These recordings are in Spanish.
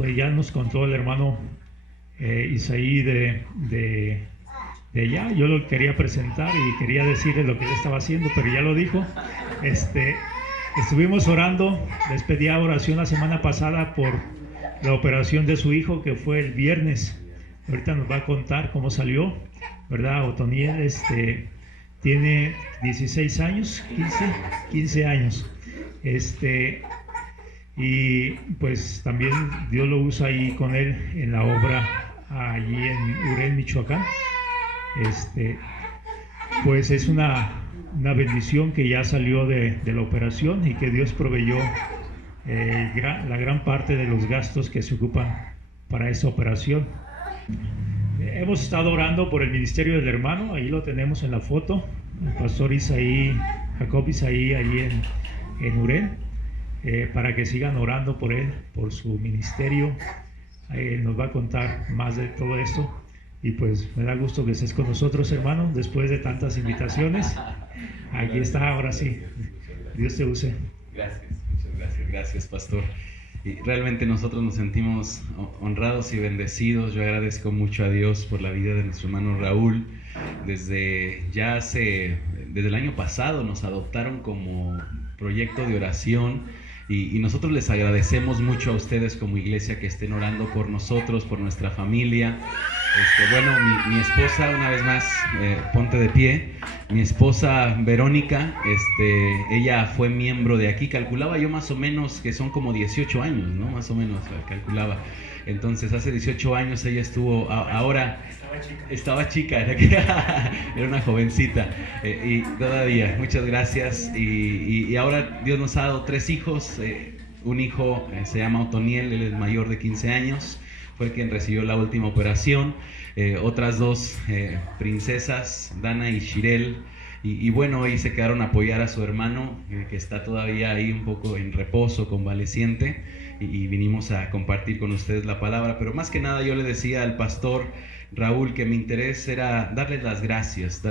pues ya nos contó el hermano Isaí de allá. Yo lo quería presentar y quería decirle lo que él estaba haciendo, pero ya lo dijo. Estuvimos orando, les pedí oración la semana pasada por la operación de su hijo, que fue el viernes. Ahorita nos va a contar cómo salió, ¿verdad? Otoniel tiene 16 años, 15 años. Y pues también Dios lo usa ahí con él en la obra allí en Urel, Michoacán. Pues es una bendición que ya salió de la operación y que Dios proveyó la gran parte de los gastos que se ocupan para esa operación. Hemos estado orando por el ministerio del hermano, ahí lo tenemos en la foto, el pastor Jacob Isaí, ahí en Urel, para que sigan orando por él, por su ministerio. Él nos va a contar más de todo esto. Y pues me da gusto que estés con nosotros, hermano, después de tantas invitaciones. Aquí está, ahora sí. Dios te use. Gracias, muchas gracias, pastor. Y realmente nosotros nos sentimos honrados y bendecidos. Yo agradezco mucho a Dios por la vida de nuestro hermano Raúl. Desde el año pasado nos adoptaron como proyecto de oración. Y nosotros les agradecemos mucho a ustedes como iglesia que estén orando por nosotros, por nuestra familia. Bueno, mi esposa, una vez más, ponte de pie. Mi esposa Verónica, ella fue miembro de aquí. Calculaba yo más o menos que son como 18 años, ¿no? Más o menos calculaba. Entonces, hace 18 años ella estuvo, ahora estaba chica, era una jovencita, y todavía, muchas gracias. Y ahora Dios nos ha dado 3 hijos. Un hijo se llama Otoniel, él es mayor de 15 años, fue quien recibió la última operación. Otras 2 princesas, Dana y Shirel. Y bueno, hoy se quedaron a apoyar a su hermano, que está todavía ahí un poco en reposo, convaleciente, y vinimos a compartir con ustedes la palabra. Pero más que nada yo le decía al pastor Raúl que mi interés era darles las gracias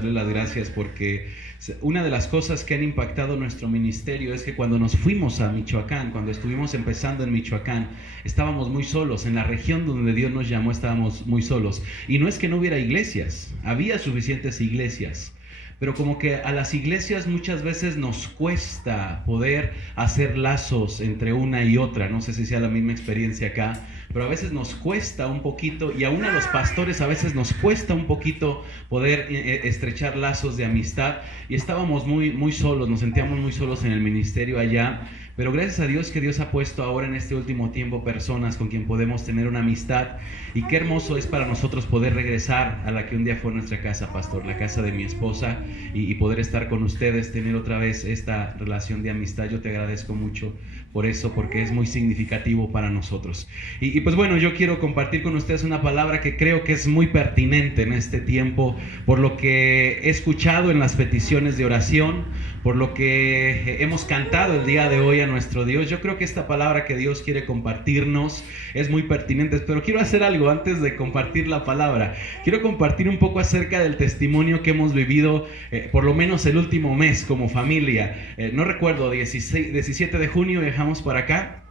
porque una de las cosas que han impactado nuestro ministerio es que cuando nos fuimos a Michoacán, cuando estuvimos empezando en Michoacán, estábamos muy solos. En la región donde Dios nos llamó estábamos muy solos. Y no es que no hubiera iglesias, había suficientes iglesias. Pero como que a las iglesias muchas veces nos cuesta poder hacer lazos entre una y otra. No sé si sea la misma experiencia acá, pero a veces nos cuesta un poquito, y aún a los pastores a veces nos cuesta un poquito poder estrechar lazos de amistad. Y estábamos muy solos, nos sentíamos muy solos en el ministerio allá. Pero gracias a Dios que Dios ha puesto ahora en este último tiempo personas con quien podemos tener una amistad. Y qué hermoso es para nosotros poder regresar a la que un día fue nuestra casa, pastor, la casa de mi esposa, y poder estar con ustedes, tener otra vez esta relación de amistad. Yo te agradezco mucho por eso, porque es muy significativo para nosotros. Y pues bueno, yo quiero compartir con ustedes una palabra que creo que es muy pertinente en este tiempo, por lo que he escuchado en las peticiones de oración, por lo que hemos cantado el día de hoy a nuestro Dios. Yo creo que esta palabra que Dios quiere compartirnos es muy pertinente, pero quiero hacer algo antes de compartir la palabra. Quiero compartir un poco acerca del testimonio que hemos vivido, por lo menos el último mes como familia. No recuerdo, 17 de junio viajamos para acá.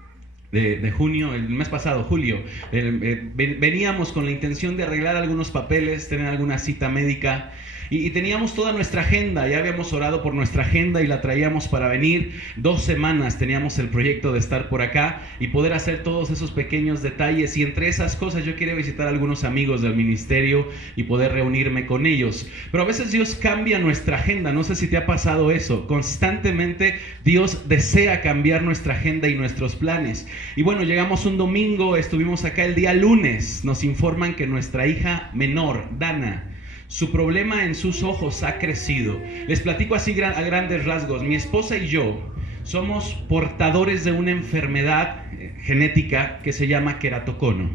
De junio, el mes pasado, julio, veníamos con la intención de arreglar algunos papeles, tener alguna cita médica, y teníamos toda nuestra agenda. Ya habíamos orado por nuestra agenda y la traíamos para venir. 2 semanas teníamos el proyecto de estar por acá y poder hacer todos esos pequeños detalles, y entre esas cosas yo quería visitar a algunos amigos del ministerio y poder reunirme con ellos. Pero a veces Dios cambia nuestra agenda. No sé si te ha pasado eso. Constantemente Dios desea cambiar nuestra agenda y nuestros planes. Y bueno, llegamos un domingo, estuvimos acá el día lunes. Nos informan que nuestra hija menor, Dana, su problema en sus ojos ha crecido. Les platico así a grandes rasgos. Mi esposa y yo somos portadores de una enfermedad genética que se llama queratocono.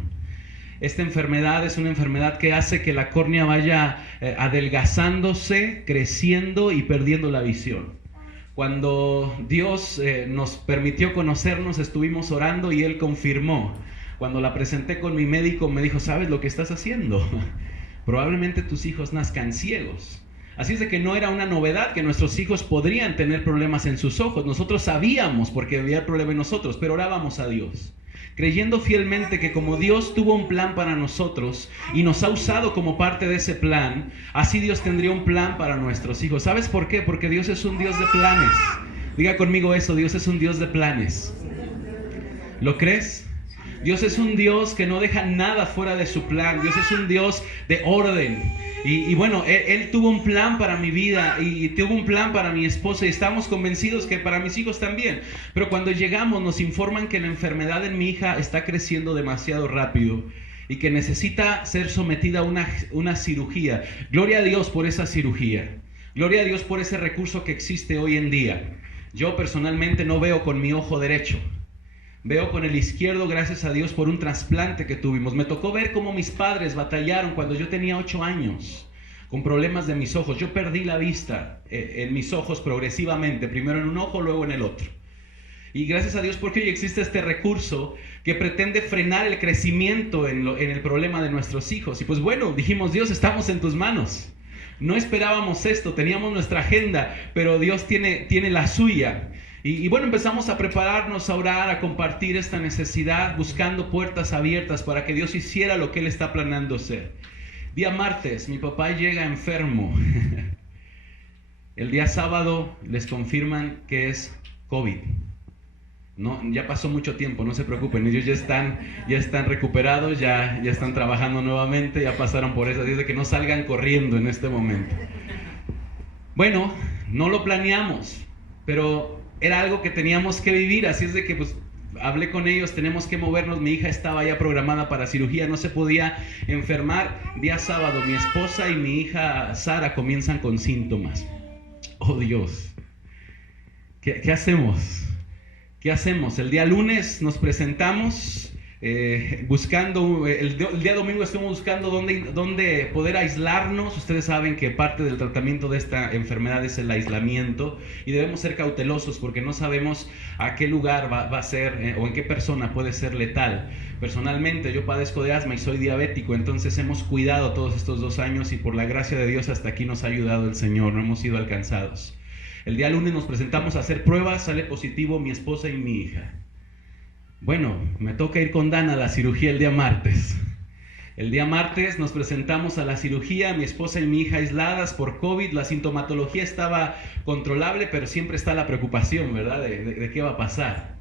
Esta enfermedad es una enfermedad que hace que la córnea vaya adelgazándose, creciendo y perdiendo la visión. Cuando Dios nos permitió conocernos, estuvimos orando y Él confirmó. Cuando la presenté con mi médico, me dijo: ¿sabes lo que estás haciendo? Probablemente tus hijos nazcan ciegos. Así es de que no era una novedad que nuestros hijos podrían tener problemas en sus ojos. Nosotros sabíamos porque había problema en nosotros, pero orábamos a Dios. creyendo fielmente que como Dios tuvo un plan para nosotros y nos ha usado como parte de ese plan, así Dios tendría un plan para nuestros hijos. ¿Sabes por qué? Porque Dios es un Dios de planes. Diga conmigo eso, Dios es un Dios de planes. ¿Lo crees? Dios es un Dios que no deja nada fuera de su plan. Dios es un Dios de orden. Y bueno, Él tuvo un plan para mi vida y tuvo un plan para mi esposa y estamos convencidos que para mis hijos también. Pero cuando llegamos nos informan que la enfermedad en mi hija está creciendo demasiado rápido y que necesita ser sometida a una cirugía. Gloria a Dios por esa cirugía. Gloria a Dios por ese recurso que existe hoy en día. Yo personalmente no veo con mi ojo derecho. Veo con el izquierdo, gracias a Dios, por un trasplante que tuvimos. Me tocó ver cómo mis padres batallaron cuando yo tenía 8 años con problemas de mis ojos. Yo perdí la vista en mis ojos progresivamente, primero en un ojo, luego en el otro. Y gracias a Dios porque hoy existe este recurso que pretende frenar el crecimiento en el problema de nuestros hijos. Y pues bueno, dijimos, Dios, estamos en tus manos. No esperábamos esto, teníamos nuestra agenda, pero Dios tiene la suya. Y bueno, empezamos a prepararnos, a orar, a compartir esta necesidad, buscando puertas abiertas para que Dios hiciera lo que Él está planeando hacer. Día martes, mi papá llega enfermo. El día sábado les confirman que es COVID. No, ya pasó mucho tiempo, no se preocupen, ellos ya están recuperados, ya están trabajando nuevamente, ya pasaron por eso, así de que no salgan corriendo en este momento. Bueno, no lo planeamos, pero era algo que teníamos que vivir, así es de que pues hablé con ellos, tenemos que movernos, mi hija estaba ya programada para cirugía, no se podía enfermar. Día sábado mi esposa y mi hija Sara comienzan con síntomas. Oh Dios, ¿qué hacemos? ¿Qué hacemos? El día lunes nos presentamos buscando, el día domingo estuvimos buscando dónde poder aislarnos. Ustedes saben que parte del tratamiento de esta enfermedad es el aislamiento y debemos ser cautelosos porque no sabemos a qué lugar va a ser o en qué persona puede ser letal. Personalmente yo padezco de asma y soy diabético, entonces hemos cuidado todos estos 2 años y por la gracia de Dios hasta aquí nos ha ayudado el Señor, no hemos sido alcanzados. El día lunes nos presentamos a hacer pruebas, sale positivo mi esposa y mi hija. Bueno, me toca ir con Dana a la cirugía el día martes. El día martes nos presentamos a la cirugía, mi esposa y mi hija aisladas por COVID. La sintomatología estaba controlable, pero siempre está la preocupación, ¿verdad? De qué va a pasar.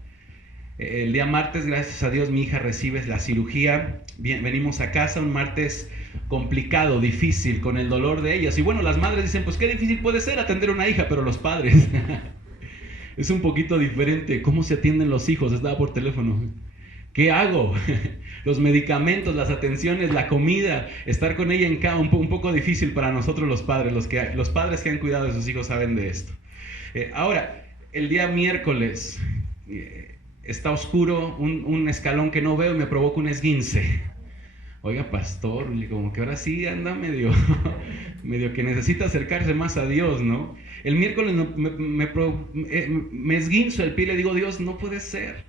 El día martes, gracias a Dios, mi hija recibe la cirugía. Bien, venimos a casa, un martes complicado, difícil, con el dolor de ellas. Y bueno, las madres dicen, pues qué difícil puede ser atender a una hija, pero los padres... Es un poquito diferente. ¿Cómo se atienden los hijos? Estaba por teléfono. ¿Qué hago? Los medicamentos, las atenciones, la comida, estar con ella en cama, un poco difícil para nosotros los padres. Los padres que han cuidado de sus hijos saben de esto. Ahora, el día miércoles está oscuro, un escalón que no veo y me provoca un esguince. Oiga, pastor, como que ahora sí anda medio que necesita acercarse más a Dios, ¿no? El miércoles me esguinzo el pie y le digo, Dios, no puede ser.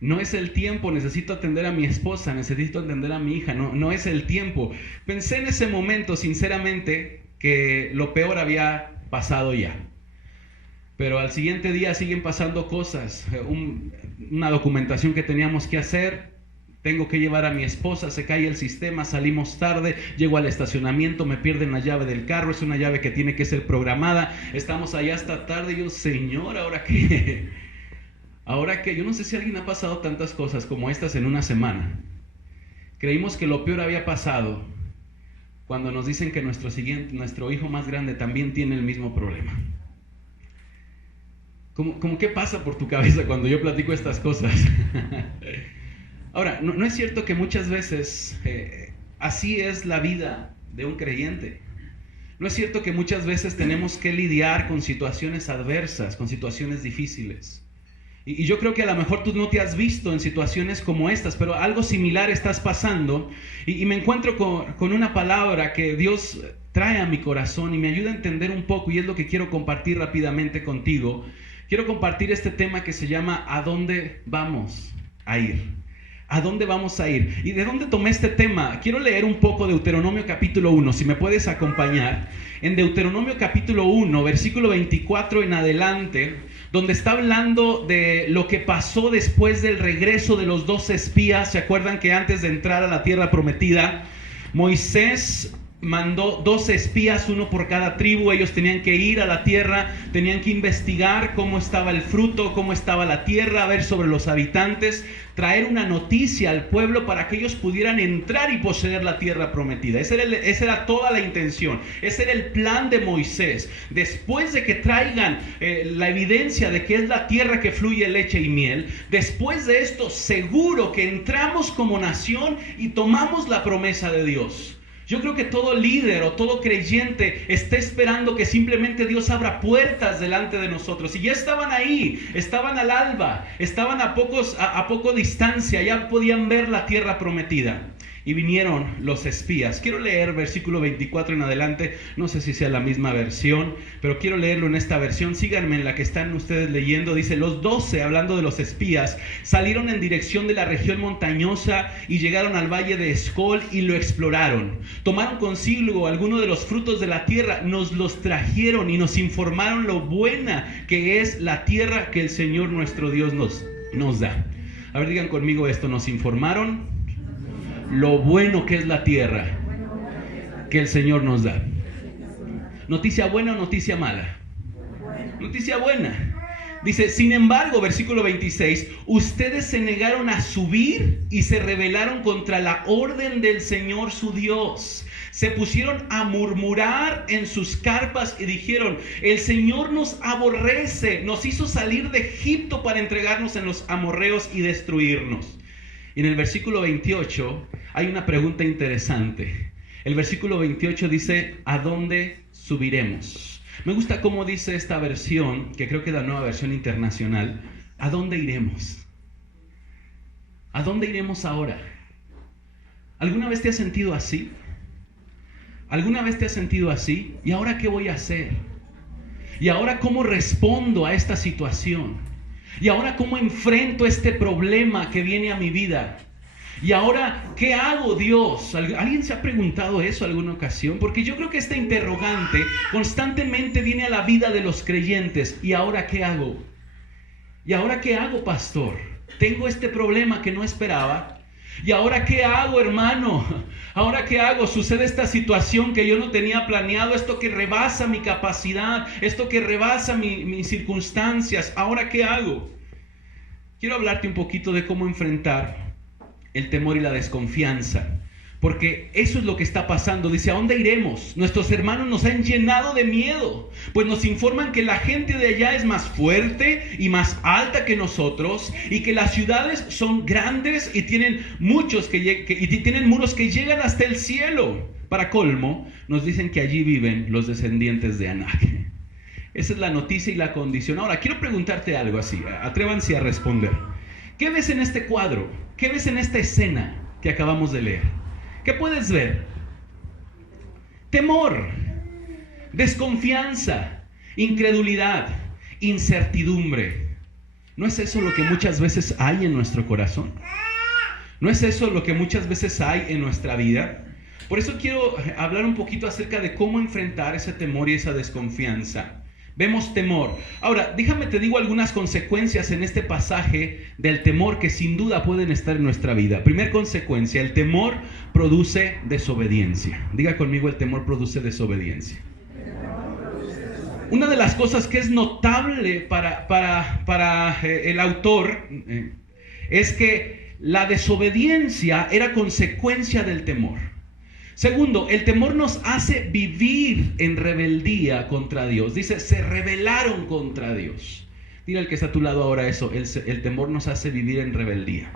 No es el tiempo, necesito atender a mi esposa, necesito atender a mi hija, no es el tiempo. Pensé en ese momento, sinceramente, que lo peor había pasado ya. Pero al siguiente día siguen pasando cosas, una documentación que teníamos que hacer. Tengo que llevar a mi esposa, se cae el sistema, salimos tarde, llego al estacionamiento, me pierden la llave del carro, es una llave que tiene que ser programada, estamos allá hasta tarde y yo, Señor, ¿ahora qué? ¿Ahora qué? Yo no sé si alguien ha pasado tantas cosas como estas en una semana. Creímos que lo peor había pasado cuando nos dicen que nuestro hijo más grande también tiene el mismo problema. ¿Cómo qué pasa por tu cabeza cuando yo platico estas cosas? Ahora, no es cierto que muchas veces así es la vida de un creyente. No es cierto que muchas veces tenemos que lidiar con situaciones adversas, con situaciones difíciles. Y yo creo que a lo mejor tú no te has visto en situaciones como estas, pero algo similar estás pasando. Y me encuentro con una palabra que Dios trae a mi corazón y me ayuda a entender un poco, y es lo que quiero compartir rápidamente contigo. Quiero compartir este tema que se llama ¿a dónde vamos a ir? ¿A dónde vamos a ir? ¿Y de dónde tomé este tema? Quiero leer un poco de Deuteronomio capítulo 1, si me puedes acompañar. En Deuteronomio capítulo 1, versículo 24 en adelante, donde está hablando de lo que pasó después del regreso de los 12 espías. ¿Se acuerdan que antes de entrar a la tierra prometida, Moisés mandó 12 espías, uno por cada tribu? Ellos tenían que ir a la tierra, tenían que investigar cómo estaba el fruto, cómo estaba la tierra, ver sobre los habitantes, traer una noticia al pueblo para que ellos pudieran entrar y poseer la tierra prometida. Esa era toda la intención, ese era el plan de Moisés. Después de que traigan la evidencia de que es la tierra que fluye leche y miel, después de esto seguro que entramos como nación y tomamos la promesa de Dios. Yo creo que todo líder o todo creyente está esperando que simplemente Dios abra puertas delante de nosotros. Y ya estaban ahí, estaban al alba, estaban a poco distancia, ya podían ver la tierra prometida. Y vinieron los espías. Quiero leer versículo 24 en adelante. No sé si sea la misma versión, pero quiero leerlo en esta versión. Síganme en la que están ustedes leyendo. Dice: los 12, hablando de los espías, salieron en dirección de la región montañosa y llegaron al valle de Escol y lo exploraron. Tomaron consigo algunos de los frutos de la tierra, nos los trajeron y nos informaron lo buena que es la tierra que el Señor nuestro Dios nos da. A ver, digan conmigo esto: nos informaron lo bueno que es la tierra que el Señor nos da. ¿Noticia buena o noticia mala? Noticia buena. Dice: sin embargo, versículo 26, ustedes se negaron a subir y se rebelaron contra la orden del Señor su Dios. Se pusieron a murmurar en sus carpas y dijeron: el Señor nos aborrece, nos hizo salir de Egipto para entregarnos en los amorreos y destruirnos. Y en el versículo 28 hay una pregunta interesante. El versículo 28 dice: ¿a dónde subiremos? Me gusta cómo dice esta versión, que creo que es la nueva versión internacional. ¿A dónde iremos? ¿A dónde iremos ahora? ¿Alguna vez te has sentido así? ¿Alguna vez te has sentido así? ¿Y ahora qué voy a hacer? ¿Y ahora cómo respondo a esta situación? ¿Y ahora cómo enfrento este problema que viene a mi vida? ¿Y ahora qué hago, Dios? ¿Alguien se ha preguntado eso alguna ocasión? Porque yo creo que esta interrogante constantemente viene a la vida de los creyentes. ¿Y ahora qué hago? ¿Y ahora qué hago, pastor? Tengo este problema que no esperaba. ¿Y ahora qué hago, hermano? ¿Ahora qué hago? Sucede esta situación que yo no tenía planeado, esto que rebasa mi capacidad, esto que rebasa mis circunstancias. ¿Ahora qué hago? Quiero hablarte un poquito de cómo enfrentar el temor y la desconfianza, porque eso es lo que está pasando. Dice: ¿a dónde iremos? Nuestros hermanos nos han llenado de miedo, pues nos informan que la gente de allá es más fuerte y más alta que nosotros, y que las ciudades son grandes y tienen muros que llegan hasta el cielo. Para colmo, nos dicen que allí viven los descendientes de Anak. Esa es la noticia y la condición. Ahora, quiero preguntarte algo así, atrévanse a responder. ¿Qué ves en este cuadro? ¿Qué ves en esta escena que acabamos de leer? ¿Qué puedes ver? Temor, desconfianza, incredulidad, incertidumbre. ¿No es eso lo que muchas veces hay en nuestro corazón? ¿No es eso lo que muchas veces hay en nuestra vida? Por eso quiero hablar un poquito acerca de cómo enfrentar ese temor y esa desconfianza. Vemos temor. Ahora, déjame te digo algunas consecuencias en este pasaje del temor que sin duda pueden estar en nuestra vida. Primera consecuencia: el temor produce desobediencia. Diga conmigo: el temor produce desobediencia. Una de las cosas que es notable para el autor es que la desobediencia era consecuencia del temor. Segundo, el temor nos hace vivir en rebeldía contra Dios. Dice: se rebelaron contra Dios. Dile al que está a tu lado ahora eso: el temor nos hace vivir en rebeldía.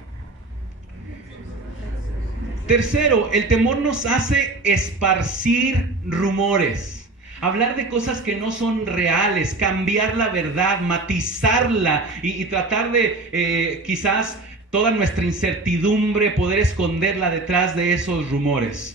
Tercero, el temor nos hace esparcir rumores. Hablar de cosas que no son reales, cambiar la verdad, matizarla y tratar de quizás toda nuestra incertidumbre poder esconderla detrás de esos rumores.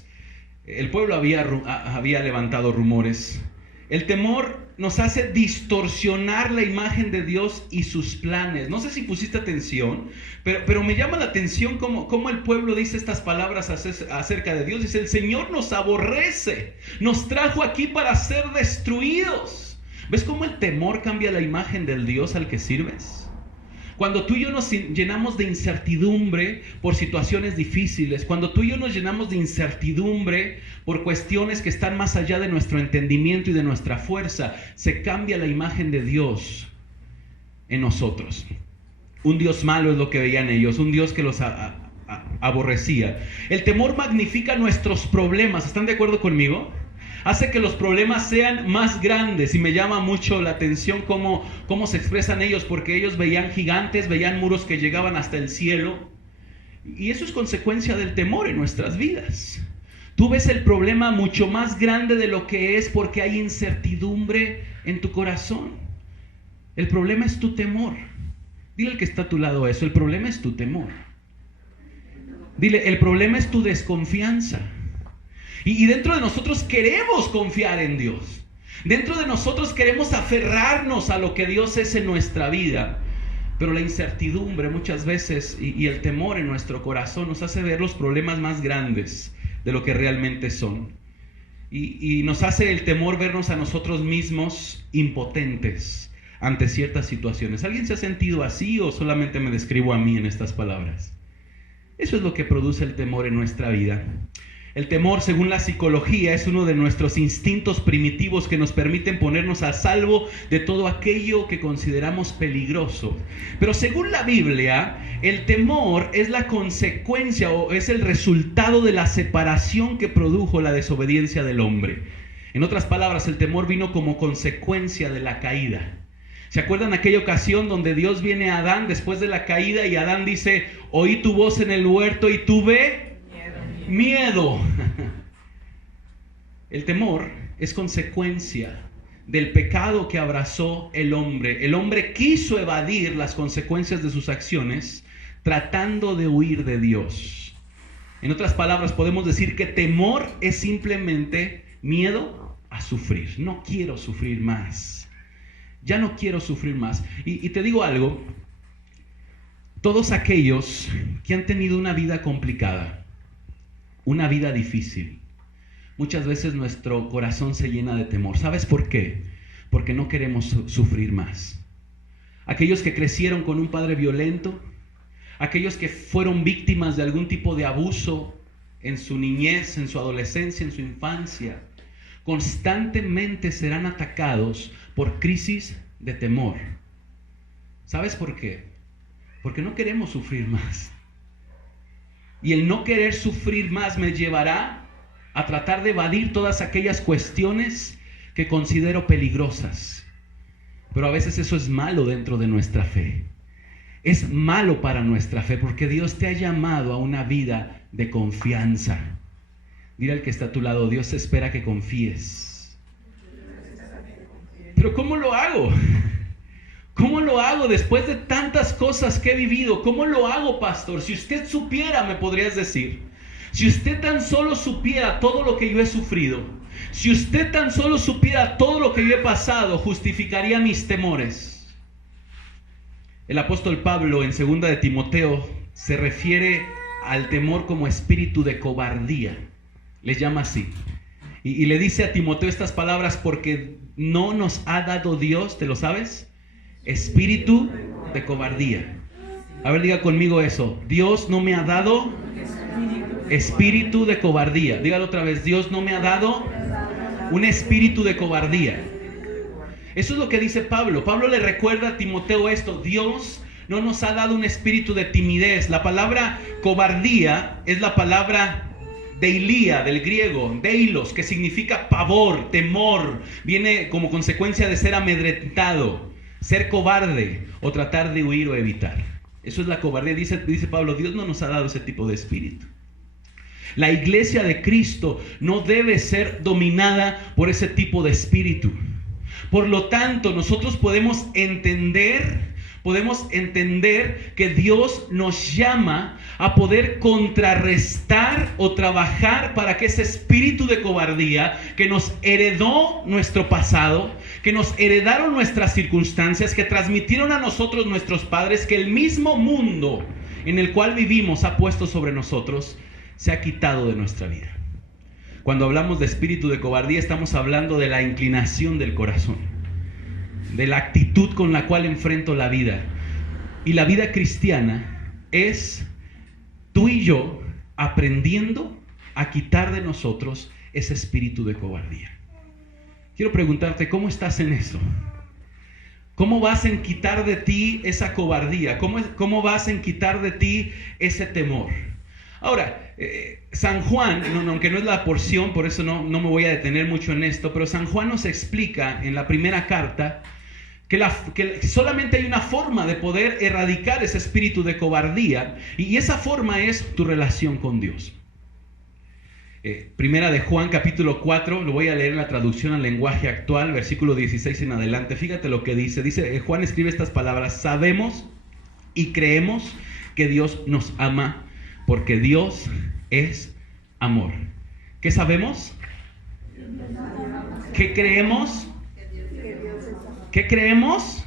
El pueblo había levantado rumores. El temor nos hace distorsionar la imagen de Dios y sus planes. No sé si pusiste atención, pero me llama la atención cómo el pueblo dice estas palabras acerca de Dios. Dice: el Señor nos aborrece, nos trajo aquí para ser destruidos. ¿Ves cómo el temor cambia la imagen del Dios al que sirves? Cuando tú y yo nos llenamos de incertidumbre por situaciones difíciles, cuando tú y yo nos llenamos de incertidumbre por cuestiones que están más allá de nuestro entendimiento y de nuestra fuerza, se cambia la imagen de Dios en nosotros. Un Dios malo es lo que veían ellos, un Dios que los aborrecía. El temor magnifica nuestros problemas, ¿están de acuerdo conmigo? Hace que los problemas sean más grandes, y me llama mucho la atención cómo se expresan ellos, porque ellos veían gigantes, veían muros que llegaban hasta el cielo, y eso es consecuencia del temor en nuestras vidas. Tú ves el problema mucho más grande de lo que es porque hay incertidumbre en tu corazón. El problema es tu temor. Dile al que está a tu lado eso, el problema es tu temor. Dile, el problema es tu desconfianza. Y dentro de nosotros queremos confiar en Dios. Dentro de nosotros queremos aferrarnos a lo que Dios es en nuestra vida. Pero la incertidumbre muchas veces y el temor en nuestro corazón nos hace ver los problemas más grandes de lo que realmente son. Y nos hace el temor vernos a nosotros mismos impotentes ante ciertas situaciones. ¿Alguien se ha sentido así o solamente me describo a mí en estas palabras? Eso es lo que produce el temor en nuestra vida. El temor, según la psicología, es uno de nuestros instintos primitivos que nos permiten ponernos a salvo de todo aquello que consideramos peligroso. Pero según la Biblia, el temor es la consecuencia o es el resultado de la separación que produjo la desobediencia del hombre. En otras palabras, el temor vino como consecuencia de la caída. ¿Se acuerdan aquella ocasión donde Dios viene a Adán después de la caída y Adán dice, oí tu voz en el huerto y tuve miedo? El temor es consecuencia del pecado que abrazó el hombre. El hombre quiso evadir las consecuencias de sus acciones tratando de huir de Dios. En otras palabras, podemos decir que temor es simplemente miedo a sufrir. No quiero sufrir más. Ya no quiero sufrir más. Y te digo algo, todos aquellos que han tenido una vida complicada, una vida difícil, muchas veces nuestro corazón se llena de temor. ¿Sabes por qué? Porque no queremos sufrir más. Aquellos que crecieron con un padre violento, aquellos que fueron víctimas de algún tipo de abuso en su niñez, en su adolescencia, en su infancia, constantemente serán atacados por crisis de temor. ¿Sabes por qué? Porque no queremos sufrir más. Y el no querer sufrir más me llevará a tratar de evadir todas aquellas cuestiones que considero peligrosas. Pero a veces eso es malo dentro de nuestra fe. Es malo para nuestra fe porque Dios te ha llamado a una vida de confianza. Dile al que está a tu lado, Dios espera que confíes. Pero ¿cómo lo hago? ¿Cómo lo hago después de tantas cosas que he vivido? ¿Cómo lo hago, pastor? Si usted supiera, me podrías decir. Si usted tan solo supiera todo lo que yo he sufrido, si usted tan solo supiera todo lo que yo he pasado, justificaría mis temores. El apóstol Pablo en 2 de Timoteo se refiere al temor como espíritu de cobardía. Les llama así. Y le dice a Timoteo estas palabras porque no nos ha dado Dios, ¿te lo sabes? Espíritu de cobardía. A ver, diga conmigo eso. Dios no me ha dado espíritu de cobardía. Dígalo otra vez. Dios no me ha dado un espíritu de cobardía. Eso es lo que dice Pablo. Pablo le recuerda a Timoteo esto. Dios no nos ha dado un espíritu de timidez. La palabra cobardía es la palabra deilía, del griego, deilos, que significa pavor, temor. Viene como consecuencia de ser amedrentado, ser cobarde o tratar de huir o evitar. Eso es la cobardía. Dice Pablo, Dios no nos ha dado ese tipo de espíritu. La iglesia de Cristo no debe ser dominada por ese tipo de espíritu. Por lo tanto, nosotros podemos entender que Dios nos llama a poder contrarrestar o trabajar para que ese espíritu de cobardía que nos heredó nuestro pasado, que nos heredaron nuestras circunstancias, que transmitieron a nosotros nuestros padres, que el mismo mundo en el cual vivimos ha puesto sobre nosotros, se ha quitado de nuestra vida. Cuando hablamos de espíritu de cobardía, estamos hablando de la inclinación del corazón. de la actitud con la cual enfrento la vida. Y la vida cristiana es tú y yo aprendiendo a quitar de nosotros ese espíritu de cobardía. Quiero preguntarte, ¿cómo estás en eso? ¿Cómo vas en quitar de ti esa cobardía? ¿Cómo vas en quitar de ti ese temor? Ahora, San Juan, aunque no es la porción, por eso no me voy a detener mucho en esto, pero San Juan nos explica en la primera carta que solamente hay una forma de poder erradicar ese espíritu de cobardía, y esa forma es tu relación con Dios. Primera de Juan, capítulo 4, lo voy a leer en la traducción al lenguaje actual, versículo 16 en adelante. Fíjate lo que dice. Juan escribe estas palabras: sabemos y creemos que Dios nos ama, porque Dios es amor. ¿Qué sabemos? ¿Qué creemos? ¿Qué creemos?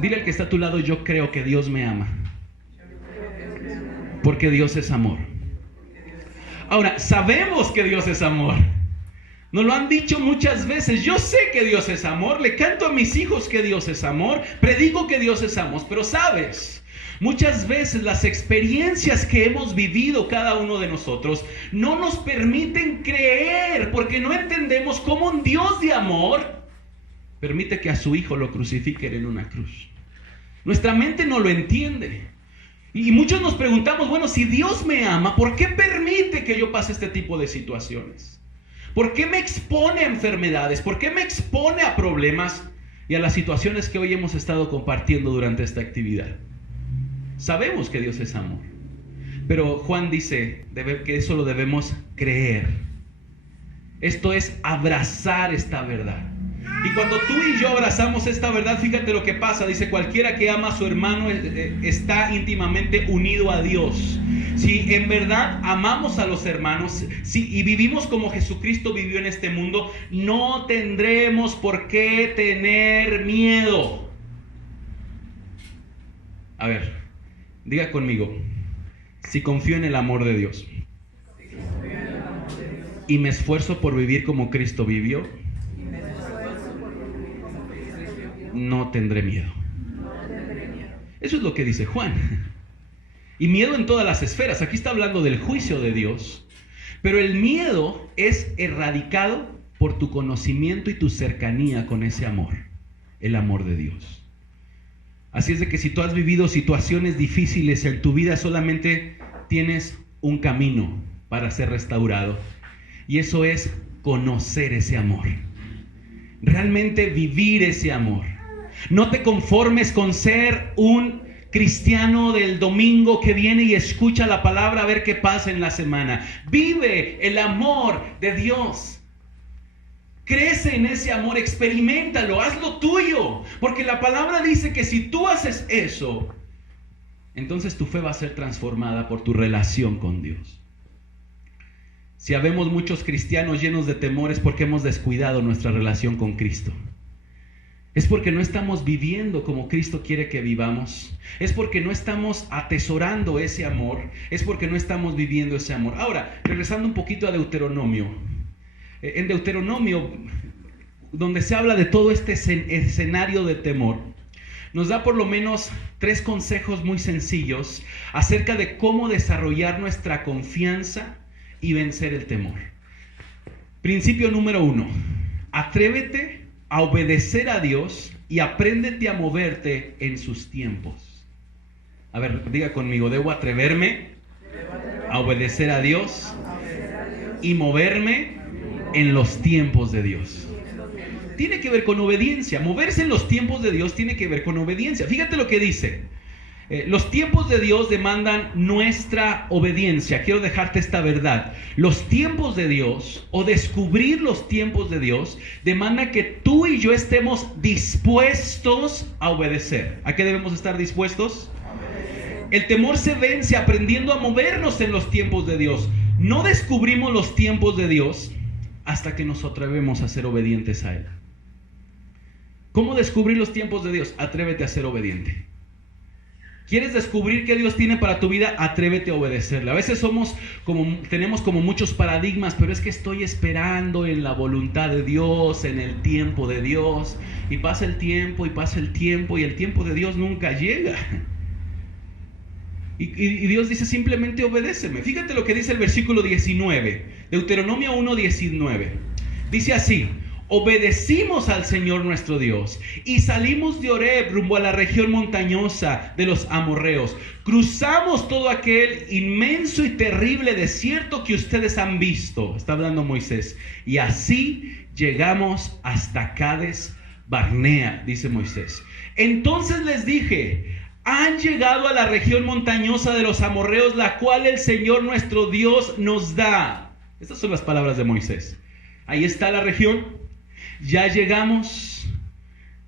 Dile al que está a tu lado: yo creo que Dios me ama, porque Dios es amor. Ahora, sabemos que Dios es amor. Nos lo han dicho muchas veces. Yo sé que Dios es amor. Le canto a mis hijos que Dios es amor. Predico que Dios es amor. Pero sabes, muchas veces las experiencias que hemos vivido cada uno de nosotros no nos permiten creer, porque no entendemos cómo un Dios de amor permite que a su hijo lo crucifiquen en una cruz. Nuestra mente no lo entiende. Y muchos nos preguntamos, bueno, si Dios me ama, ¿por qué permite que yo pase este tipo de situaciones? ¿Por qué me expone a enfermedades? ¿Por qué me expone a problemas y a las situaciones que hoy hemos estado compartiendo durante esta actividad? Sabemos que Dios es amor, pero Juan dice que eso lo debemos creer. Esto es abrazar esta verdad. Y cuando tú y yo abrazamos esta verdad, fíjate lo que pasa. Dice: cualquiera que ama a su hermano está íntimamente unido a Dios. Si en verdad amamos a los hermanos y vivimos como Jesucristo vivió en este mundo, no tendremos por qué tener miedo. A ver, diga conmigo: si confío en el amor de Dios y me esfuerzo por vivir como Cristo vivió, no tendré miedo. Eso es lo que dice Juan. Y miedo en todas las esferas. Aquí está hablando del juicio de Dios. Pero el miedo es erradicado por tu conocimiento y tu cercanía con ese amor, el amor de Dios. Así es de que si tú has vivido situaciones difíciles en tu vida, solamente tienes un camino para ser restaurado. Y eso es conocer ese amor. Realmente vivir ese amor. No te conformes con ser un cristiano del domingo que viene y escucha la palabra a ver qué pasa en la semana. Vive el amor de Dios. Crece en ese amor, experiméntalo, hazlo tuyo. Porque la palabra dice que si tú haces eso, entonces tu fe va a ser transformada por tu relación con Dios. Si habemos muchos cristianos llenos de temores, porque hemos descuidado nuestra relación con Cristo. Es porque no estamos viviendo como Cristo quiere que vivamos. Es porque no estamos atesorando ese amor. Es porque no estamos viviendo ese amor. Ahora, regresando un poquito a Deuteronomio. En Deuteronomio, donde se habla de todo este escenario de temor, nos da por lo menos 3 consejos muy sencillos acerca de cómo desarrollar nuestra confianza y vencer el temor. Principio número 1. Atrévete a obedecer a Dios y apréndete a moverte en sus tiempos. A ver, diga conmigo: debo atreverme a obedecer a Dios y moverme en los tiempos de Dios. Tiene que ver con obediencia. Moverse en los tiempos de Dios tiene que ver con obediencia. Fíjate lo que dice. Los tiempos de Dios demandan nuestra obediencia. Quiero dejarte esta verdad. Los tiempos de Dios, o descubrir los tiempos de Dios, demanda que tú y yo estemos dispuestos a obedecer. ¿A qué debemos estar dispuestos? El temor se vence aprendiendo a movernos en los tiempos de Dios. No descubrimos los tiempos de Dios hasta que nos atrevemos a ser obedientes a Él. ¿Cómo descubrir los tiempos de Dios? Atrévete a ser obediente. ¿Quieres descubrir qué Dios tiene para tu vida? Atrévete a obedecerle. A veces tenemos como muchos paradigmas, pero es que estoy esperando en la voluntad de Dios, en el tiempo de Dios, y pasa el tiempo y pasa el tiempo y el tiempo de Dios nunca llega. Y Dios dice simplemente obedéceme. Fíjate lo que dice el versículo 19, Deuteronomio 1:19. Dice así: obedecimos al Señor nuestro Dios y salimos de Horeb rumbo a la región montañosa de los amorreos. Cruzamos todo aquel inmenso y terrible desierto que ustedes han visto. Está hablando Moisés. Y así llegamos hasta Cades Barnea, dice Moisés. Entonces les dije: han llegado a la región montañosa de los amorreos, la cual el Señor nuestro Dios nos da. Estas son las palabras de Moisés. Ahí está la región. Ya llegamos.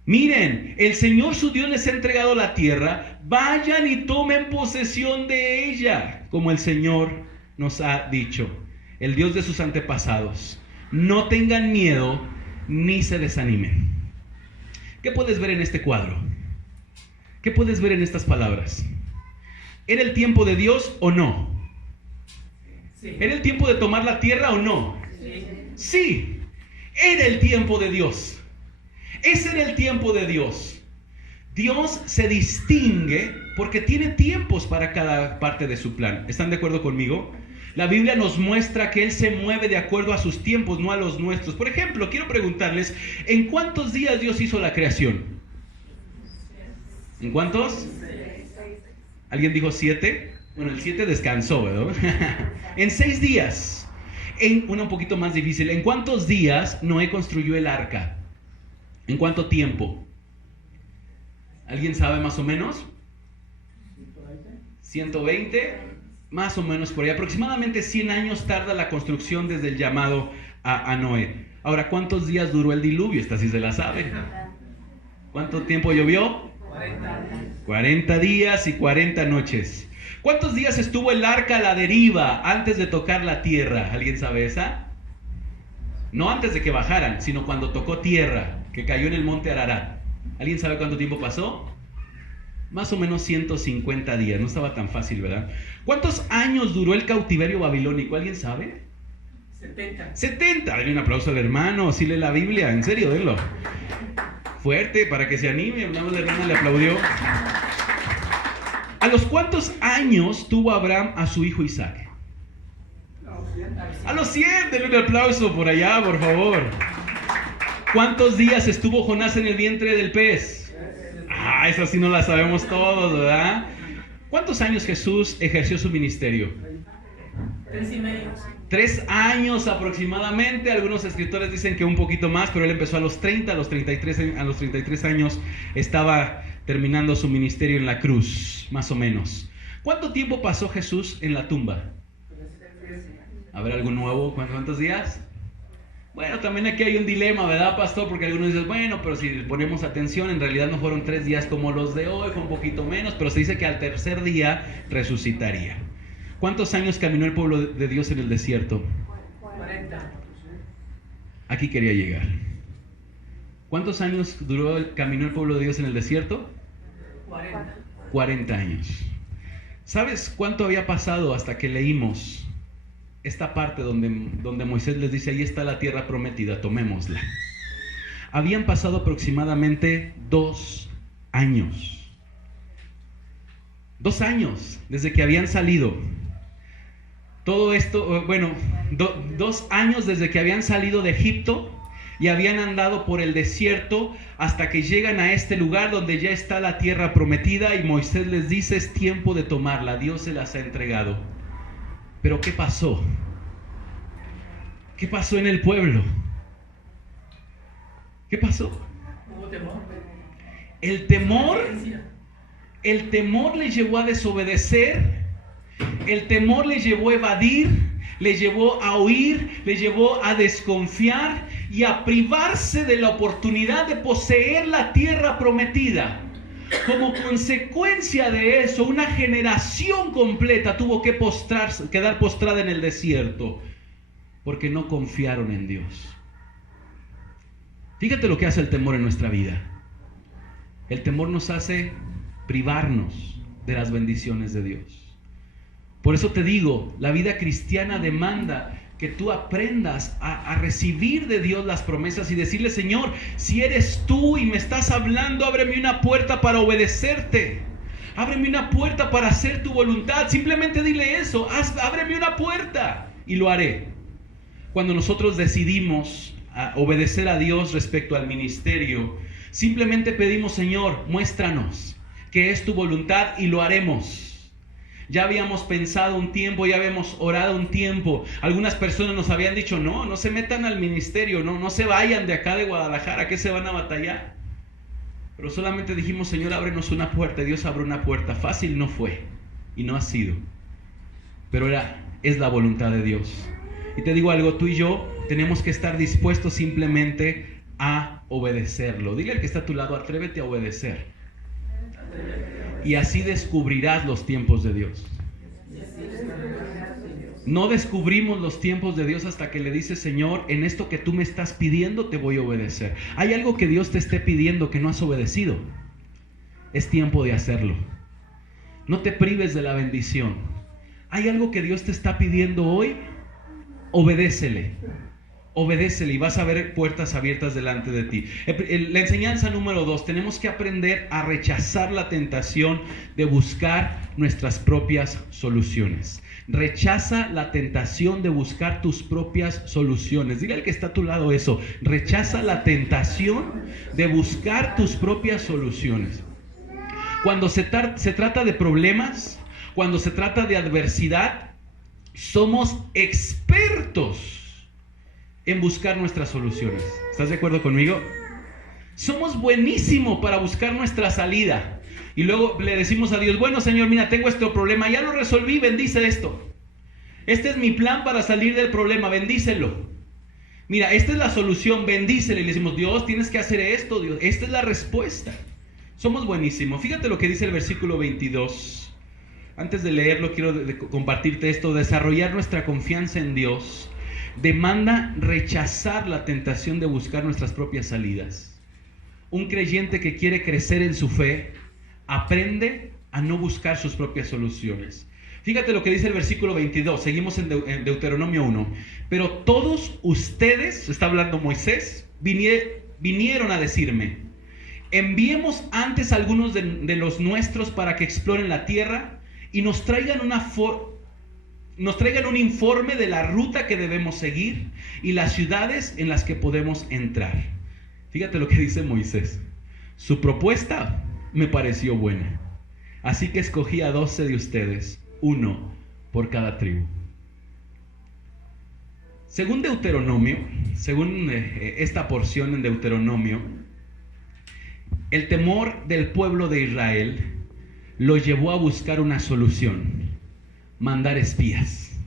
Miren, el Señor su Dios les ha entregado la tierra. Vayan y tomen posesión de ella, como el Señor nos ha dicho, el Dios de sus antepasados. No tengan miedo ni se desanimen. ¿Qué puedes ver en este cuadro? ¿Qué puedes ver en estas palabras? ¿Era el tiempo de Dios o no? Sí. ¿Era el tiempo de tomar la tierra o no? Sí. Sí, era el tiempo de Dios. Ese era el tiempo de Dios. Dios se distingue porque tiene tiempos para cada parte de su plan. ¿Están de acuerdo conmigo? La Biblia nos muestra que Él se mueve de acuerdo a sus tiempos, no a los nuestros. Por ejemplo, quiero preguntarles, ¿en cuántos días Dios hizo la creación? ¿En cuántos? ¿Alguien dijo 7? Bueno, el 7 descansó, ¿verdad? En 6 días. Una un poquito más difícil. ¿En cuántos días Noé construyó el arca? ¿En cuánto tiempo? ¿Alguien sabe más o menos? 120, más o menos por ahí. Aproximadamente 100 años tarda la construcción desde el llamado a Noé. Ahora, ¿cuántos días duró el diluvio? Esta sí se la sabe. ¿Cuánto tiempo llovió? 40 días y 40 noches. ¿Cuántos días estuvo el arca a la deriva antes de tocar la tierra? ¿Alguien sabe esa? No antes de que bajaran, sino cuando tocó tierra, que cayó en el monte Ararat. ¿Alguien sabe cuánto tiempo pasó? Más o menos 150 días. No estaba tan fácil, ¿verdad? ¿Cuántos años duró el cautiverio babilónico? ¿Alguien sabe? 70. Dale un aplauso al hermano, así lee la Biblia. En serio, denlo fuerte para que se anime. Una vez la hermana le aplaudió. ¿A los cuántos años tuvo Abraham a su hijo Isaac? A los 100. Denle un aplauso por allá, por favor. ¿Cuántos días estuvo Jonás en el vientre del pez? Esa sí no la sabemos todos, ¿verdad? ¿Cuántos años Jesús ejerció su ministerio? 3 y medio. 3 años aproximadamente. Algunos escritores dicen que un poquito más, pero él empezó a los 30, a los 33 años estaba terminando su ministerio en la cruz, más o menos. ¿Cuánto tiempo pasó Jesús en la tumba? A ver, ¿algo nuevo? ¿Cuántos días? Bueno, también aquí hay un dilema, ¿verdad, pastor? Porque algunos dicen, bueno, pero si ponemos atención, en realidad no fueron 3 días como los de hoy, fue un poquito menos, pero se dice que al tercer día resucitaría. ¿Cuántos años caminó el pueblo de Dios en el desierto? 40. Aquí quería llegar. ¿Cuántos años caminó el pueblo de Dios en el desierto? 40. 40 años. ¿Sabes cuánto había pasado hasta que leímos esta parte donde Moisés les dice, ahí está la tierra prometida, tomémosla? Habían pasado aproximadamente 2 años. 2 años desde que habían salido. Todo esto, 2 años desde que habían salido de Egipto y habían andado por el desierto hasta que llegan a este lugar donde ya está la tierra prometida y Moisés les dice, es tiempo de tomarla, Dios se las ha entregado. Pero ¿qué pasó? ¿Qué pasó en el pueblo? ¿Qué pasó? Hubo temor. El temor le llevó a desobedecer, el temor le llevó a evadir, le llevó a huir, le llevó a desconfiar y a privarse de la oportunidad de poseer la tierra prometida. Como consecuencia de eso, una generación completa tuvo que quedar postrada en el desierto, porque no confiaron en Dios. Fíjate lo que hace el temor en nuestra vida. El temor nos hace privarnos de las bendiciones de Dios. Por eso te digo, la vida cristiana demanda que tú aprendas a recibir de Dios las promesas y decirle: Señor, si eres tú y me estás hablando, ábreme una puerta para obedecerte. Ábreme una puerta para hacer tu voluntad. Simplemente dile eso: ábreme una puerta y lo haré. Cuando nosotros decidimos obedecer a Dios respecto al ministerio, simplemente pedimos: Señor, muéstranos qué es tu voluntad y lo haremos. Ya habíamos pensado un tiempo, ya habíamos orado un tiempo. Algunas personas nos habían dicho: no se metan al ministerio, no se vayan de acá de Guadalajara, que se van a batallar. Pero solamente dijimos: Señor, ábrenos una puerta. Y Dios abrió una puerta. Fácil no fue y no ha sido, pero es la voluntad de Dios. Y te digo algo, tú y yo tenemos que estar dispuestos simplemente a obedecerlo. Dile al que está a tu lado: atrévete a obedecer. Y así descubrirás los tiempos de Dios. No descubrimos los tiempos de Dios hasta que le dices: Señor, en esto que tú me estás pidiendo te voy a obedecer. Hay algo que Dios te esté pidiendo que no has obedecido. Es tiempo de hacerlo. No te prives de la bendición. Hay algo que Dios te está pidiendo hoy. Obedécele. Obedécele y vas a ver puertas abiertas delante de ti. La enseñanza número 2: tenemos que aprender a rechazar la tentación de buscar nuestras propias soluciones. Rechaza la tentación de buscar tus propias soluciones. Dile al que está a tu lado eso: rechaza la tentación de buscar tus propias soluciones. Cuando se trata de problemas, cuando se trata de adversidad, somos expertos en buscar nuestras soluciones. ¿Estás de acuerdo conmigo? Somos buenísimos para buscar nuestra salida. Y luego le decimos a Dios: bueno, Señor, mira, tengo este problema, ya lo resolví, bendice esto. Este es mi plan para salir del problema, bendícelo. Mira, esta es la solución, bendícele. Y le decimos: Dios, tienes que hacer esto, Dios. Esta es la respuesta. Somos buenísimos. Fíjate lo que dice el versículo 22. Antes de leerlo, quiero compartirte esto. Desarrollar nuestra confianza en Dios demanda rechazar la tentación de buscar nuestras propias salidas. Un creyente que quiere crecer en su fe aprende a no buscar sus propias soluciones. Fíjate lo que dice el versículo 22. Seguimos en Deuteronomio 1. Pero todos ustedes, está hablando Moisés, vinieron a decirme: enviemos antes a algunos de los nuestros para que exploren la tierra y nos traigan un informe de la ruta que debemos seguir y las ciudades en las que podemos entrar. Fíjate lo que dice Moisés: su propuesta me pareció buena, así que escogí a 12 de ustedes, uno por cada tribu. Según Deuteronomio, según esta porción en Deuteronomio, el temor del pueblo de Israel lo llevó a buscar una solución: mandar espías.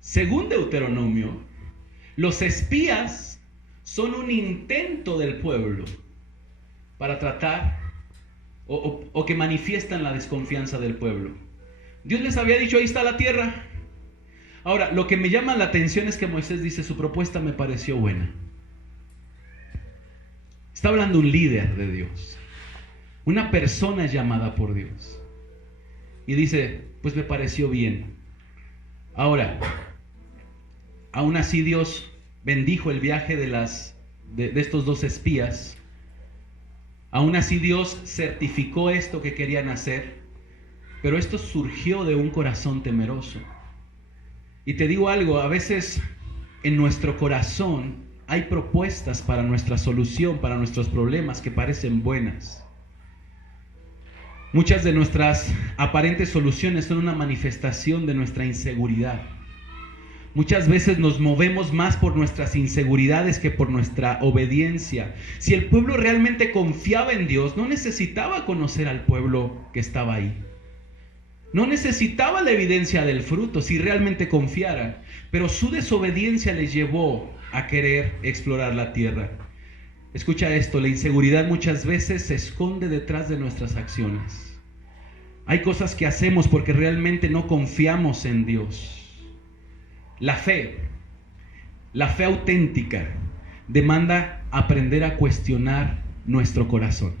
Según Deuteronomio, los espías son un intento del pueblo para tratar o que manifiestan la desconfianza del pueblo. Dios les había dicho: ahí está la tierra. Ahora, lo que me llama la atención es que Moisés dice: su propuesta me pareció buena. Está hablando un líder de Dios, una persona llamada por Dios, y dice: pues me pareció bien. Ahora, aún así Dios bendijo el viaje de estos 2 espías. Aún así Dios certificó esto que querían hacer, pero esto surgió de un corazón temeroso. Y te digo algo: a veces en nuestro corazón hay propuestas para nuestra solución, para nuestros problemas, que parecen buenas. Muchas de nuestras aparentes soluciones son una manifestación de nuestra inseguridad. Muchas veces nos movemos más por nuestras inseguridades que por nuestra obediencia. Si el pueblo realmente confiaba en Dios, no necesitaba conocer al pueblo que estaba ahí. No necesitaba la evidencia del fruto si realmente confiaran. Pero su desobediencia les llevó a querer explorar la tierra. Escucha esto: la inseguridad muchas veces se esconde detrás de nuestras acciones. Hay cosas que hacemos porque realmente no confiamos en Dios. La fe auténtica demanda aprender a cuestionar nuestro corazón.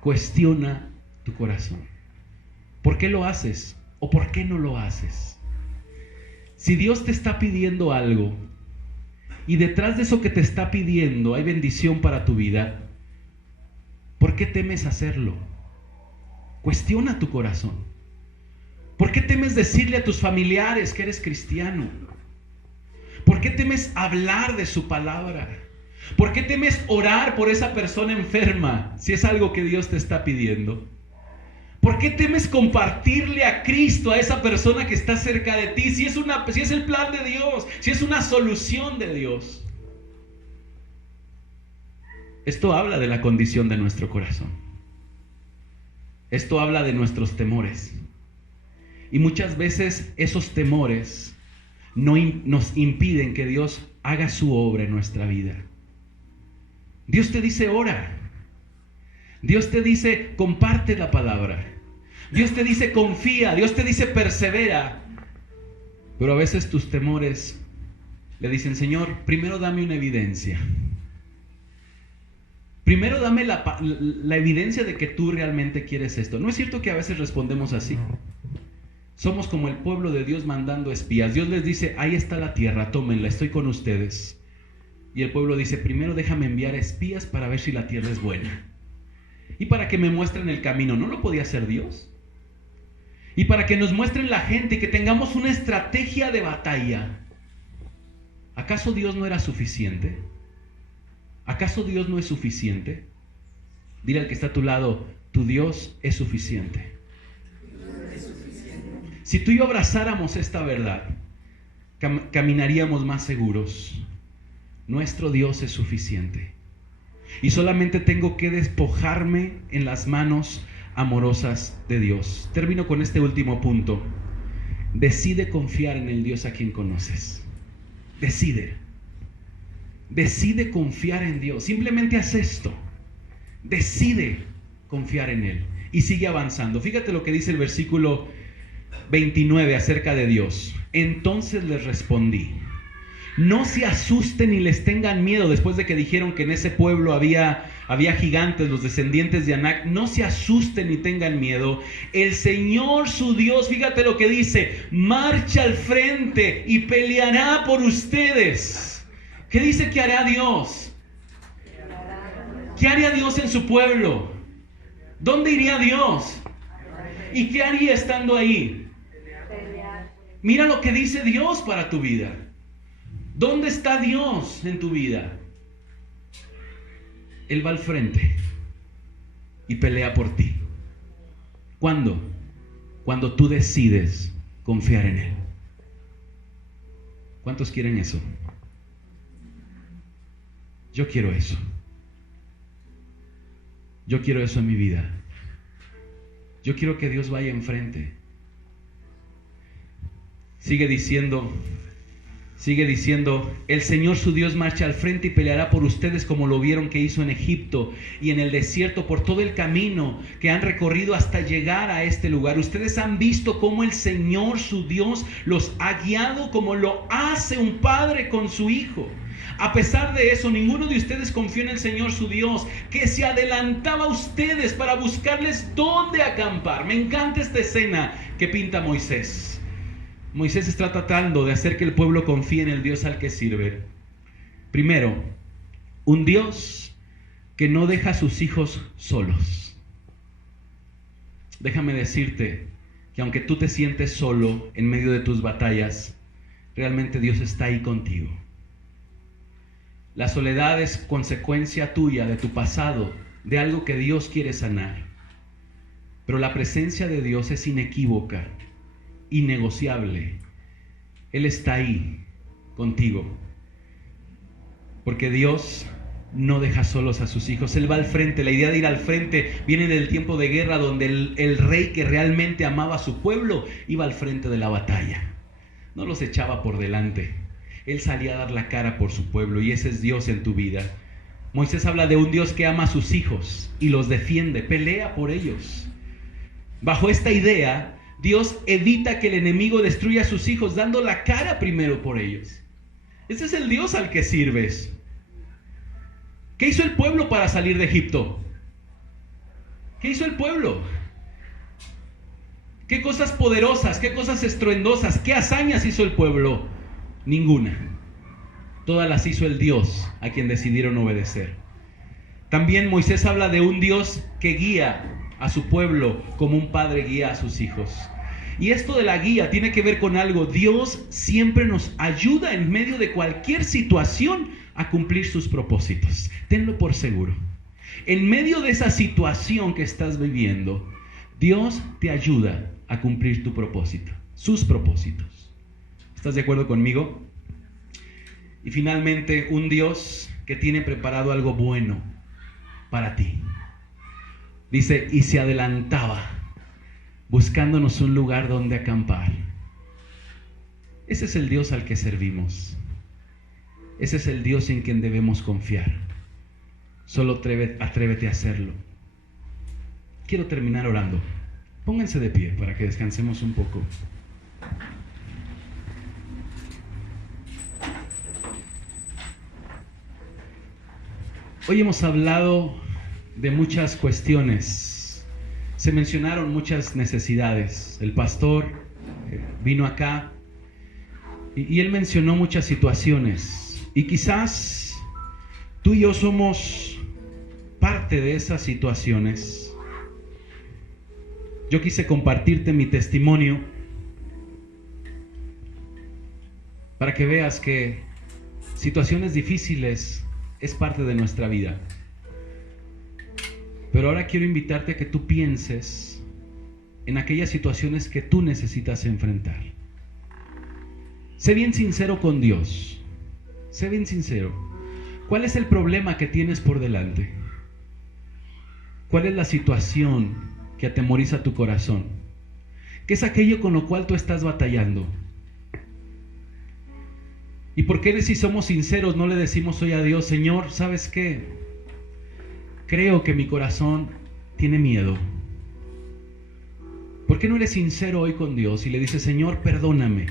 Cuestiona tu corazón. ¿Por qué lo haces o por qué no lo haces? Si Dios te está pidiendo algo y detrás de eso que te está pidiendo hay bendición para tu vida, ¿por qué temes hacerlo? Cuestiona tu corazón. ¿Por qué temes decirle a tus familiares que eres cristiano? ¿Por qué temes hablar de su palabra? ¿Por qué temes orar por esa persona enferma si es algo que Dios te está pidiendo? ¿Por qué temes compartirle a Cristo a esa persona que está cerca de ti si es el plan de Dios, si es una solución de Dios? Esto habla de la condición de nuestro corazón. Esto habla de nuestros temores. Y muchas veces esos temores nos impiden que Dios haga su obra en nuestra vida. Dios te dice ora. Dios te dice comparte la palabra. Dios te dice confía. Dios te dice persevera. Pero a veces tus temores le dicen: Señor, primero dame una evidencia. Primero dame la evidencia de que tú realmente quieres esto. ¿No es cierto que a veces respondemos así? Somos como el pueblo de Dios mandando espías. Dios les dice: ahí está la tierra, tómenla, estoy con ustedes. Y el pueblo dice: primero déjame enviar espías para ver si la tierra es buena. Y para que me muestren el camino. ¿No lo podía hacer Dios? Y para que nos muestren la gente y que tengamos una estrategia de batalla. ¿Acaso Dios no era suficiente? ¿Acaso Dios no es suficiente? Dile al que está a tu lado: tu Dios es suficiente. Si tú y yo abrazáramos esta verdad, caminaríamos más seguros. Nuestro Dios es suficiente. Y solamente tengo que despojarme en las manos amorosas de Dios. Termino con este último punto. Decide confiar en el Dios a quien conoces. Decide confiar en Dios. Simplemente haz esto. Decide confiar en Él y sigue avanzando. Fíjate lo que dice el versículo 29 acerca de Dios. Entonces les respondí: no se asusten ni les tengan miedo. Después de que dijeron que en ese pueblo había gigantes, los descendientes de Anac, no se asusten ni tengan miedo. El Señor su Dios, fíjate lo que dice, marcha al frente y peleará por ustedes. ¿Qué dice que hará Dios? ¿Qué haría Dios en su pueblo? ¿Dónde iría Dios? ¿Y qué haría estando ahí? Mira lo que dice Dios para tu vida. ¿Dónde está Dios en tu vida? Él va al frente y pelea por ti. ¿Cuándo? Cuando tú decides confiar en Él. ¿Cuántos quieren eso? Yo quiero eso. Yo quiero eso en mi vida. Yo quiero que Dios vaya enfrente. Sigue diciendo, el Señor su Dios marcha al frente y peleará por ustedes como lo vieron que hizo en Egipto y en el desierto, por todo el camino que han recorrido hasta llegar a este lugar. Ustedes han visto cómo el Señor su Dios los ha guiado como lo hace un padre con su hijo. A pesar de eso, ninguno de ustedes confió en el Señor su Dios, que se adelantaba a ustedes para buscarles dónde acampar. Me encanta esta escena que pinta Moisés. Moisés está tratando de hacer que el pueblo confíe en el Dios al que sirve. Primero, un Dios que no deja a sus hijos solos. Déjame decirte que aunque tú te sientes solo en medio de tus batallas, realmente Dios está ahí contigo. La soledad es consecuencia tuya, de tu pasado, de algo que Dios quiere sanar. Pero la presencia de Dios es inequívoca, innegociable. Él está ahí contigo. Porque Dios no deja solos a sus hijos. Él va al frente. La idea de ir al frente viene del tiempo de guerra, donde el rey que realmente amaba a su pueblo iba al frente de la batalla. No los echaba por delante. Él salía a dar la cara por su pueblo, y ese es Dios en tu vida. Moisés habla de un Dios que ama a sus hijos y los defiende, pelea por ellos. Bajo esta idea, Dios evita que el enemigo destruya a sus hijos, dando la cara primero por ellos. Ese es el Dios al que sirves. ¿Qué hizo el pueblo para salir de Egipto? ¿Qué hizo el pueblo? ¿Qué cosas poderosas, qué cosas estruendosas, qué hazañas hizo el pueblo? Ninguna. Todas las hizo el Dios a quien decidieron obedecer. También Moisés habla de un Dios que guía a su pueblo como un padre guía a sus hijos. Y esto de la guía tiene que ver con algo. Dios siempre nos ayuda en medio de cualquier situación a cumplir sus propósitos. Tenlo por seguro. En medio de esa situación que estás viviendo, Dios te ayuda a cumplir tu propósito, sus propósitos. ¿Estás de acuerdo conmigo? Y finalmente, un Dios que tiene preparado algo bueno para ti. Dice, y se adelantaba buscándonos un lugar donde acampar. Ese es el Dios al que servimos. Ese es el Dios en quien debemos confiar. Solo atrévete a hacerlo. Quiero terminar orando. Pónganse de pie para que descansemos un poco. Hoy hemos hablado de muchas cuestiones. Se mencionaron muchas necesidades. El pastor vino acá y él mencionó muchas situaciones. Y quizás tú y yo somos parte de esas situaciones. Yo quise compartirte mi testimonio para que veas que situaciones difíciles es parte de nuestra vida. Pero ahora quiero invitarte a que tú pienses en aquellas situaciones que tú necesitas enfrentar. Sé bien sincero con Dios. Sé bien sincero. ¿Cuál es el problema que tienes por delante? ¿Cuál es la situación que atemoriza tu corazón? ¿Qué es aquello con lo cual tú estás batallando? ¿Y por qué si somos sinceros no le decimos hoy a Dios, Señor, ¿sabes qué? Creo que mi corazón tiene miedo. ¿Por qué no eres sincero hoy con Dios y le dices, Señor, perdóname?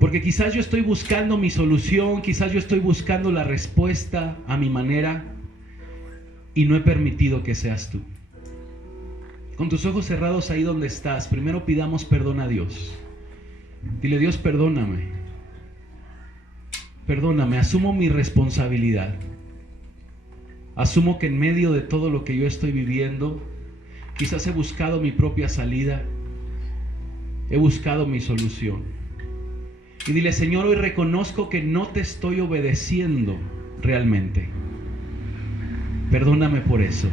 Porque quizás yo estoy buscando mi solución, quizás yo estoy buscando la respuesta a mi manera y no he permitido que seas tú. Con tus ojos cerrados ahí donde estás, primero pidamos perdón a Dios. Dile, Dios, perdóname. Perdóname, asumo mi responsabilidad. Asumo que en medio de todo lo que yo estoy viviendo, quizás he buscado mi propia salida, he buscado mi solución. Y dile, Señor, hoy reconozco que no te estoy obedeciendo realmente. Perdóname por eso.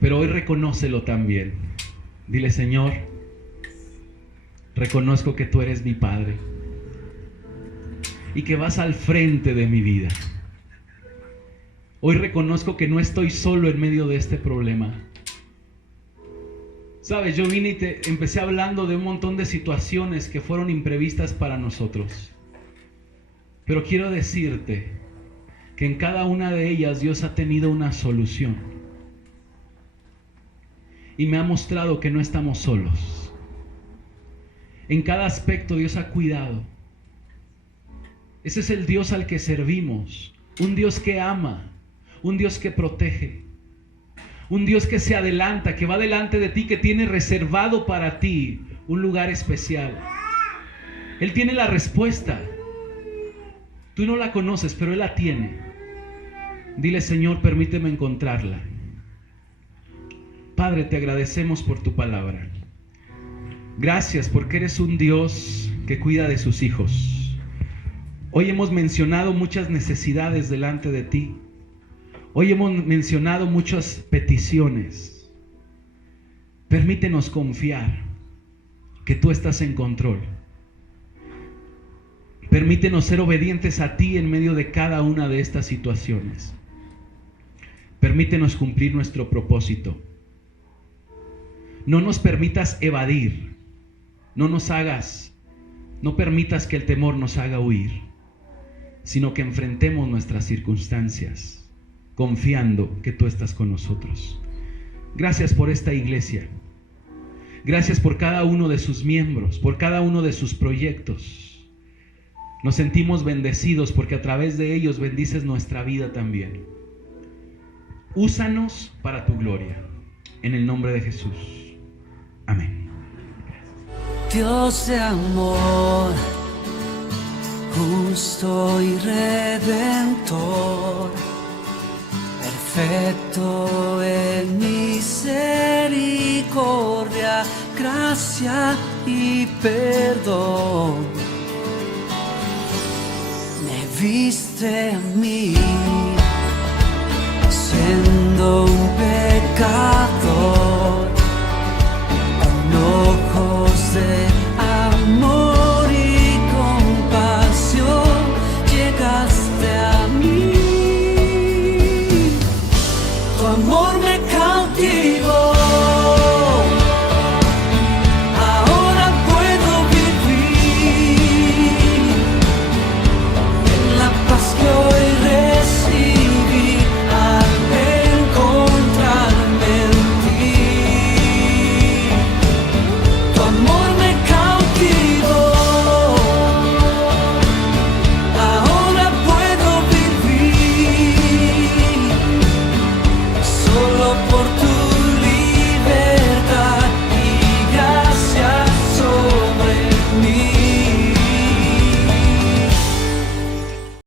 Pero hoy reconócelo también. Dile, Señor, reconozco que tú eres mi Padre y que vas al frente de mi vida. Hoy reconozco que no estoy solo en medio de este problema. Sabes, yo vine y te empecé hablando de un montón de situaciones que fueron imprevistas para nosotros. Pero quiero decirte que en cada una de ellas Dios ha tenido una solución. Y me ha mostrado que no estamos solos. En cada aspecto Dios ha cuidado. Ese es el Dios al que servimos. Un Dios que ama. Un Dios que protege. Un Dios que se adelanta, que va delante de ti, que tiene reservado para ti un lugar especial. Él tiene la respuesta. Tú no la conoces, pero Él la tiene. Dile, Señor, permíteme encontrarla. Padre, te agradecemos por tu palabra. Gracias porque eres un Dios que cuida de sus hijos. Hoy hemos mencionado muchas necesidades delante de ti. Hoy hemos mencionado muchas peticiones. Permítenos confiar que tú estás en control. Permítenos ser obedientes a ti en medio de cada una de estas situaciones. Permítenos cumplir nuestro propósito. No nos permitas evadir. No permitas que el temor nos haga huir, sino que enfrentemos nuestras circunstancias confiando que tú estás con nosotros. Gracias por esta iglesia. Gracias por cada uno de sus miembros, por cada uno de sus proyectos. Nos sentimos bendecidos porque a través de ellos bendices nuestra vida también. Úsanos para tu gloria. en el nombre de Jesús. Amén. Dios de amor, justo y redentor, perfecto en misericordia, gracia y perdón. Me viste a mí, siendo un pecador,